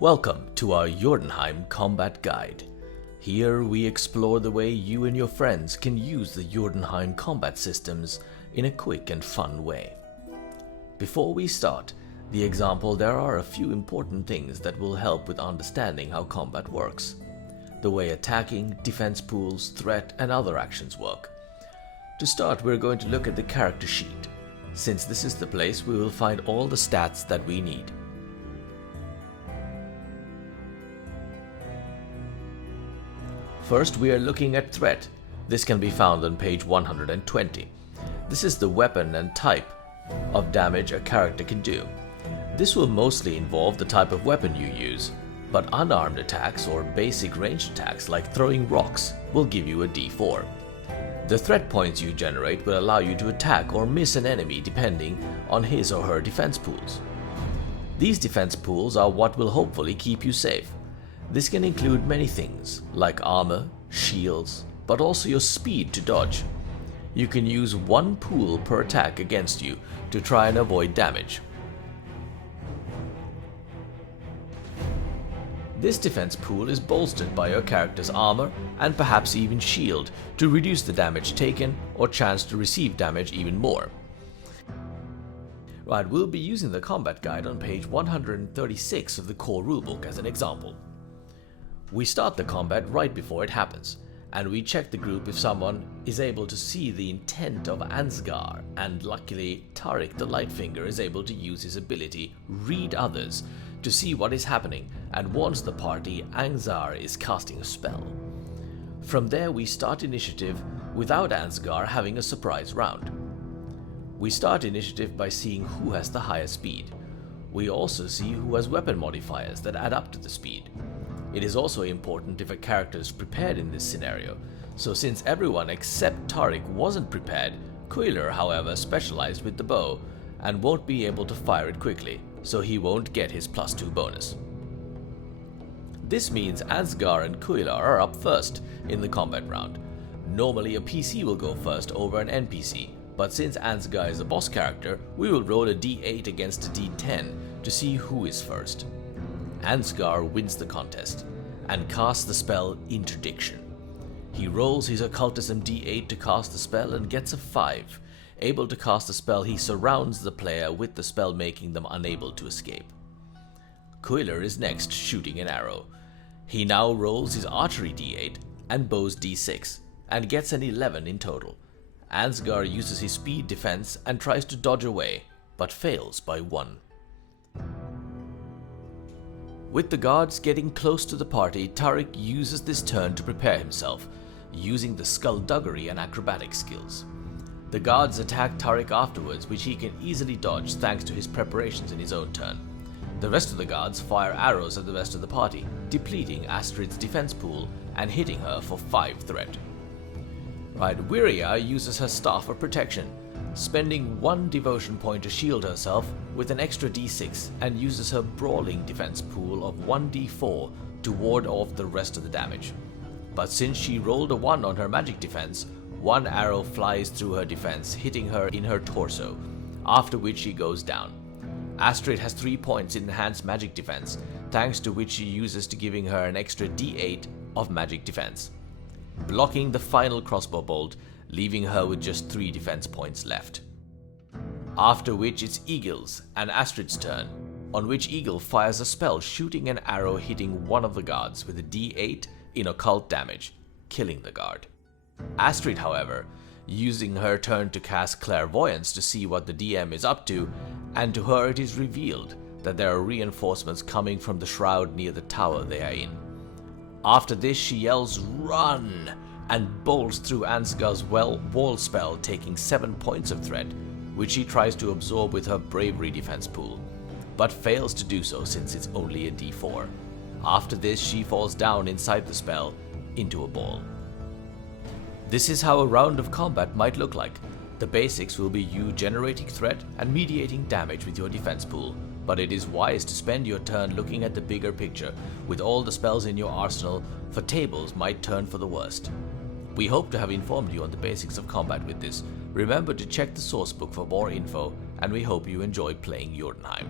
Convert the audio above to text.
Welcome to our Jordenheim Combat Guide. Here we explore the way you and your friends can use the Jordenheim combat systems in a quick and fun way. Before we start the example, there are a few important things that will help with understanding how combat works. The way attacking, defense pools, threat and other actions work. To start, we're going to look at the character sheet, since this is the place we will find all the stats that we need. First, we are looking at threat. This can be found on page 120. This is the weapon and type of damage a character can do. This will mostly involve the type of weapon you use, but unarmed attacks or basic ranged attacks like throwing rocks will give you a D4. The threat points you generate will allow you to attack or miss an enemy depending on his or her defense pools. These defense pools are what will hopefully keep you safe. This can include many things, like armor, shields, but also your speed to dodge. You can use one pool per attack against you to try and avoid damage. This defense pool is bolstered by your character's armor and perhaps even shield to reduce the damage taken or chance to receive damage even more. Right, we'll be using the combat guide on page 136 of the core rulebook as an example. We start the combat right before it happens, and we check the group if someone is able to see the intent of Ansgar, and luckily Tarik the Lightfinger is able to use his ability Read Others to see what is happening and warns the party Ansgar is casting a spell. From there we start initiative without Ansgar having a surprise round. We start initiative by seeing who has the highest speed. We also see who has weapon modifiers that add up to the speed. It is also important if a character is prepared in this scenario, so since everyone except Tarik wasn't prepared, Quiller however specialized with the bow and won't be able to fire it quickly, so he won't get his +2 bonus. This means Ansgar and Quiller are up first in the combat round. Normally a PC will go first over an NPC, but since Ansgar is a boss character, we will roll a D8 against a D10 to see who is first. Ansgar wins the contest and casts the spell Interdiction. He rolls his occultism D8 to cast the spell and gets a 5. Able to cast the spell, he surrounds the player with the spell, making them unable to escape. Quiller is next, shooting an arrow. He now rolls his archery D8 and bows D6 and gets an 11 in total. Ansgar uses his speed defense and tries to dodge away, but fails by 1. With the guards getting close to the party, Tarik uses this turn to prepare himself, using the skullduggery and acrobatic skills. The guards attack Tarik afterwards, which he can easily dodge thanks to his preparations in his own turn. The rest of the guards fire arrows at the rest of the party, depleting Astrid's defense pool and hitting her for 5 threat. Right, Wiria uses her staff for protection, spending 1 devotion point to shield herself with an extra d6, and uses her brawling defense pool of 1d4 to ward off the rest of the damage. But since she rolled a 1 on her magic defense, 1 arrow flies through her defense, hitting her in her torso, after which she goes down. Astrid has 3 points in enhanced magic defense, thanks to which she uses to giving her an extra d8 of magic defense, blocking the final crossbow bolt, leaving her with just 3 defense points left. After which it's Eagle's and Astrid's turn, on which Eagle fires a spell shooting an arrow hitting one of the guards with a d8 in occult damage, killing the guard. Astrid, however, using her turn to cast Clairvoyance to see what the DM is up to, and to her it is revealed that there are reinforcements coming from the shroud near the tower they are in. After this she yells "Run!" and bolts through Ansgar's wall spell, taking 7 points of threat, which she tries to absorb with her bravery defense pool, but fails to do so since it's only a d4. After this she falls down inside the spell into a ball. This is how a round of combat might look like. The basics will be you generating threat and mediating damage with your defense pool, but it is wise to spend your turn looking at the bigger picture with all the spells in your arsenal, for tables might turn for the worst. We hope to have informed you on the basics of combat with this. Remember to check the source book for more info, and we hope you enjoy playing Jordenheim.